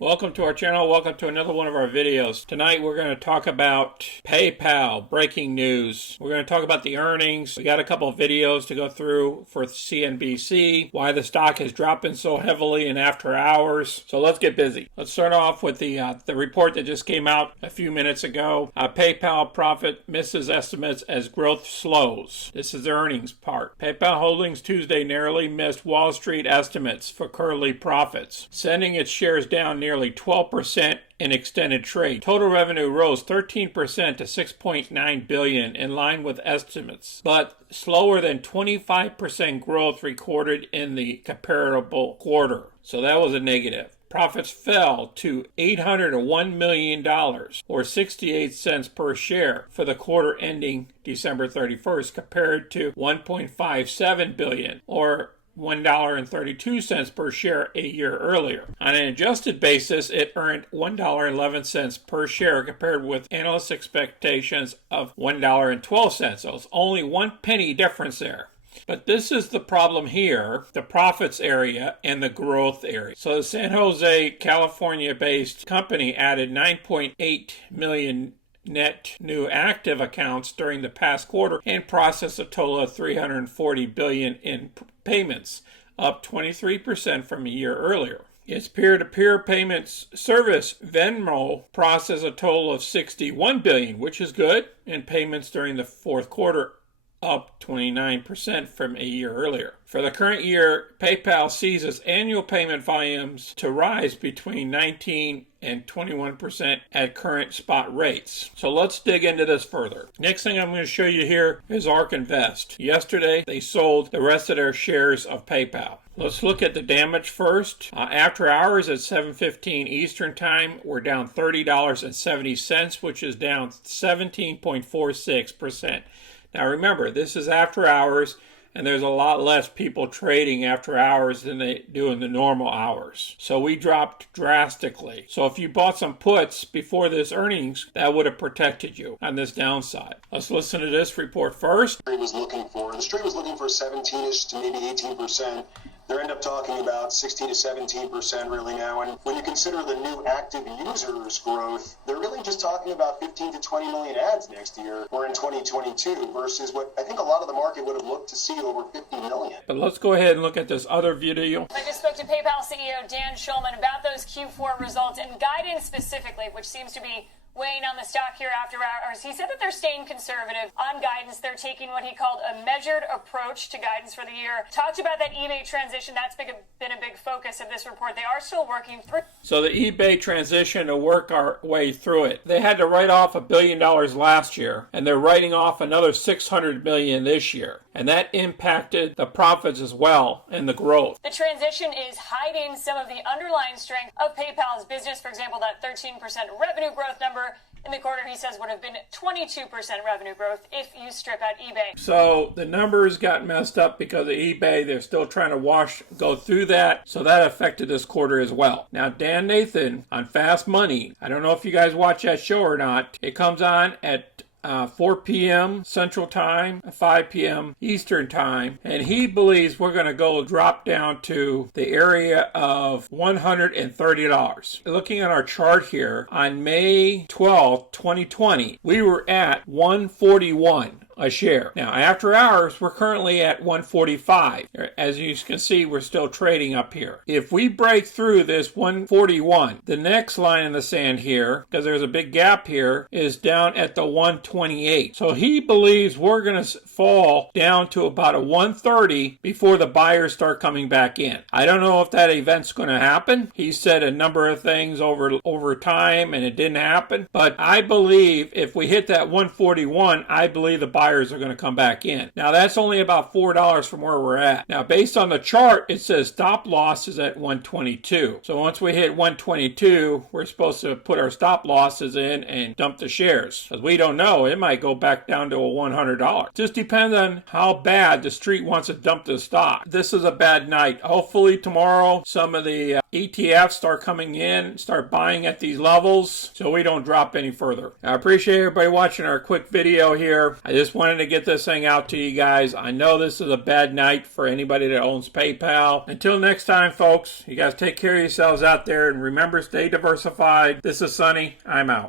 Welcome to our channel. Welcome to another one of our videos. Tonight we're going to talk about PayPal, breaking news. We're going to talk about the earnings. We got a couple of videos to go through for CNBC, why the stock is dropping so heavily in after hours. So let's get busy. Let's start off with the report that just came out a few minutes ago. PayPal profit misses estimates as growth slows. This is the earnings part. PayPal Holdings Tuesday narrowly missed Wall Street estimates for quarterly profits, sending its shares down nearly 12% in extended trade. Total revenue rose 13% to $6.9 billion, in line with estimates, but slower than 25% growth recorded in the comparable quarter. So that was a negative. Profits fell to $801 million, or 68 cents per share, for the quarter ending December 31st, compared to $1.57 billion, or $1.32 per share a year earlier. On an adjusted basis, it earned $1.11 per share compared with analyst expectations of $1.12. So it's only 1 penny difference there. But this is the problem here, the profits area and the growth area. So the San Jose, California-based company added 9.8 million net new active accounts during the past quarter and processed a total of $340 billion in payments, up 23% from a year earlier. Its peer-to-peer payments service, Venmo, processed a total of $61 billion, which is good, in payments during the fourth quarter, up 29% from a year earlier. For the current year, PayPal sees its annual payment volumes to rise between 19 and 21% at current spot rates. So let's dig into this further. Next thing I'm going to show you here is ARK Invest. Yesterday, they sold the rest of their shares of PayPal. Let's look at the damage first. After hours at 7:15 Eastern Time, we're down $30.70, which is down 17.46%. Now remember, this is after hours, and there's a lot less people trading after hours than they do in the normal hours. So we dropped drastically. So if you bought some puts before this earnings, that would have protected you on this downside. Let's listen to this report first. The street was looking for 17-ish to maybe 18%. They end up talking about 16 to 17% really now. And when you consider the new active users growth, they're really just talking about 15 to 20 million ads next year or in 2022 versus what I think a lot of the market would have looked to see over 50 million. But let's go ahead and look at this other video. I just spoke to PayPal CEO Dan Schulman about those Q4 results and guidance specifically, which seems to be weighing on the stock here after hours. He said that they're staying conservative on guidance. They're taking what he called a measured approach to guidance for the year. Talked about that eBay transition. That's been a big focus of this report. They are still working through. So the eBay transition, to work our way through it. They had to write off $1 billion last year, and they're writing off another $600 million this year. And that impacted the profits as well and the growth. The transition is hiding some of the underlying strength of PayPal's business. For example, that 13% revenue growth number in the quarter, he says, would have been 22% revenue growth if you strip out eBay. So the numbers got messed up because of eBay. They're still trying to go through that. So that affected this quarter as well. Now, Dan Nathan on Fast Money, I don't know if you guys watch that show or not. It comes on at 4 p.m. Central Time, 5 p.m. Eastern Time, and he believes we're going to drop down to the area of $130. Looking at our chart here, on May 12th, 2020, we were at $141 a share. Now, after hours, we're currently at $145. As you can see, we're still trading up here. If we break through this $141, the next line in the sand here, because there's a big gap here, is down at the $128. So he believes we're going to fall down to about a $130 before the buyers start coming back in. I don't know if that event's going to happen. He said a number of things over time, and it didn't happen. But I believe if we hit that $141, I believe the buyers are going to come back in. Now, that's only about $4 from where we're at. Now, based on the chart, it says stop loss is at 122. So once we hit 122, we're supposed to put our stop losses in and dump the shares. Because we don't know, it might go back down to a $100. Just depends on how bad the street wants to dump the stock. This is a bad night. Hopefully tomorrow, some of the ETFs start coming in, start buying at these levels so we don't drop any further. I appreciate everybody watching our quick video here. I just wanted to get this thing out to you guys. I know this is a bad night for anybody that owns PayPal. Until next time, folks, you guys take care of yourselves out there, and remember, stay diversified. This is Sonny. I'm out.